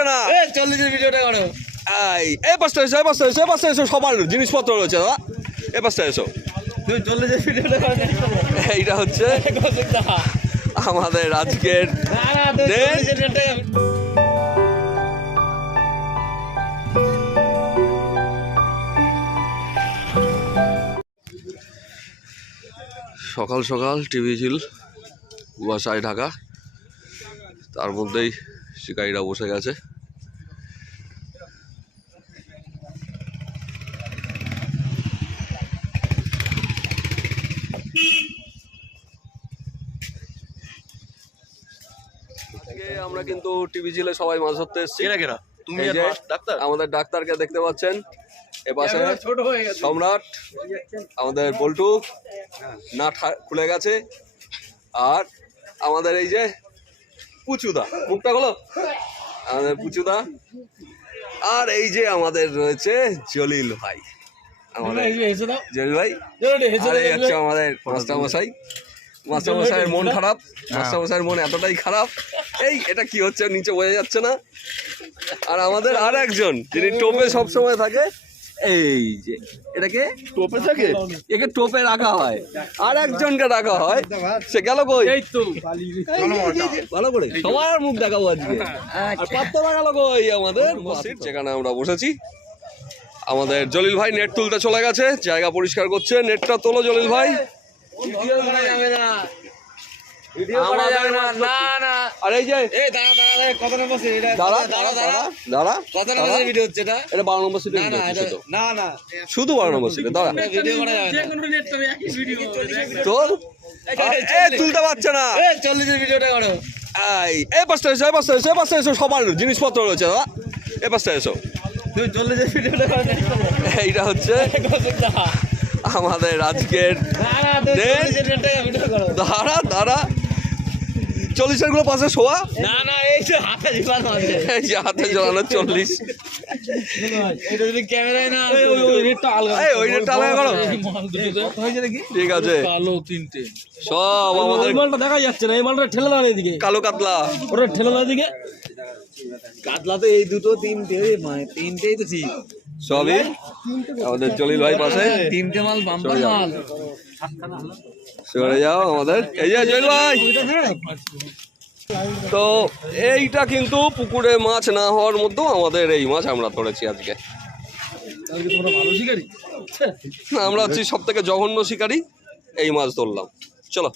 পাচ্ছে না? চল্লিশের ভিডিওটা করো। এই এই পাঁচটা এসো এই পাঁচটা এসো এই পাঁচটা এসো সবার জিনিসপত্র রয়েছে দাদা। এই পাঁচটা এসো। চল্লিশের ভিডিওটা করো এইটা হচ্ছে আমাদের আজকের সকাল সকাল টিভি ঝিল কুয়াশায় ঢাকা। তার মধ্যেই শিকারীরা বসে গেছে। আজকে আমরা কিন্তু টিভি ঝিলে সবাই মাছ ধরতে এসেছি। কেনা তুমি আর ডাক্তার? আমাদের ডাক্তারকে দেখতে পাচ্ছেন। এপাশে ছোট হয়ে গেছে। সম্রাট আমাদের বল্টু নাট খুলে গেছে। আর আমাদের এই যে পুচুদা মুখটা হলো আমাদের পুচুদা। আর এই যে আমাদের রয়েছে জলিল ভাই। আমাদের এসে দাও। জলিল ভাই। আর এই হচ্ছে আমাদের মাস্টার মশাই মন খারাপ মাস্টার মশাইয়ের মন এতটাই খারাপ। এই এটা কি হচ্ছে নিচে বোঝা যাচ্ছে না? আর আমাদের আর একজন যিনি টোপে সবসময় থাকে এই যে এটাকে টোপে থাকে? একে টোপে রাখা হয়। আর একজনকে রাখা হয় সে গেল কই? এই তো। ভালো করে সবার মুখ দেখাবো আজকে। আর পাত্তরা গেল কই আমাদের? মসজিদ যেখানে আমরা বসেছি। আমাদের জলিল ভাই নেট তুলতে চলে গেছে। জায়গা পরিষ্কার করছে। নেটটা তোলো জলিল ভাই। শুধু। বারো নম্বর সিটে দাঁড়া। তোর? এ তুলতে পারছে না। চল্লিশের ভিডিওটা করো। এই এই পাঁচটা এসো এই পাঁচটা এসো এই পাঁচটা এসো সবার জিনিসপত্র রয়েছে দাদা। এই পাঁচটা এসো। ভিডিওটা এইটা হচ্ছে আমাদের আজকের দাঁড়া দাঁড়া চল্লিশেরগুলো পাশে শোয়া। না না এই যে হাতে জীবান এই যে হাতে চল্লিশ। এটা যদি ক্যামেরায় না ওই ওই আলগা। এই ওই নেটটা আলাদা করো। ঠিক আছে। কালো তিনটে। সব আমাদের মালটা দেখা যাচ্ছে না এই মালটা ঠেলে এদিকে। কালো কাতলা। ওটা ঠেলে দিকে কাতলা তো এই দুটো তিনটে মানে তিনটেই তো ঠিক। সবই? আমাদের জলিল ভাই পাশে? তিনটে মাল বাম্পার মাল। সরে যাও আমাদের। এই যে জলিল ভাই। তো এইটা কিন্তু পুকুরে মাছ না হওয়ার মধ্যেও আমাদের এই মাছ আমরা ধরেছি আজকে। আমরা হচ্ছি সব থেকে জঘন্য শিকারী এই মাছ ধরলাম। চলো।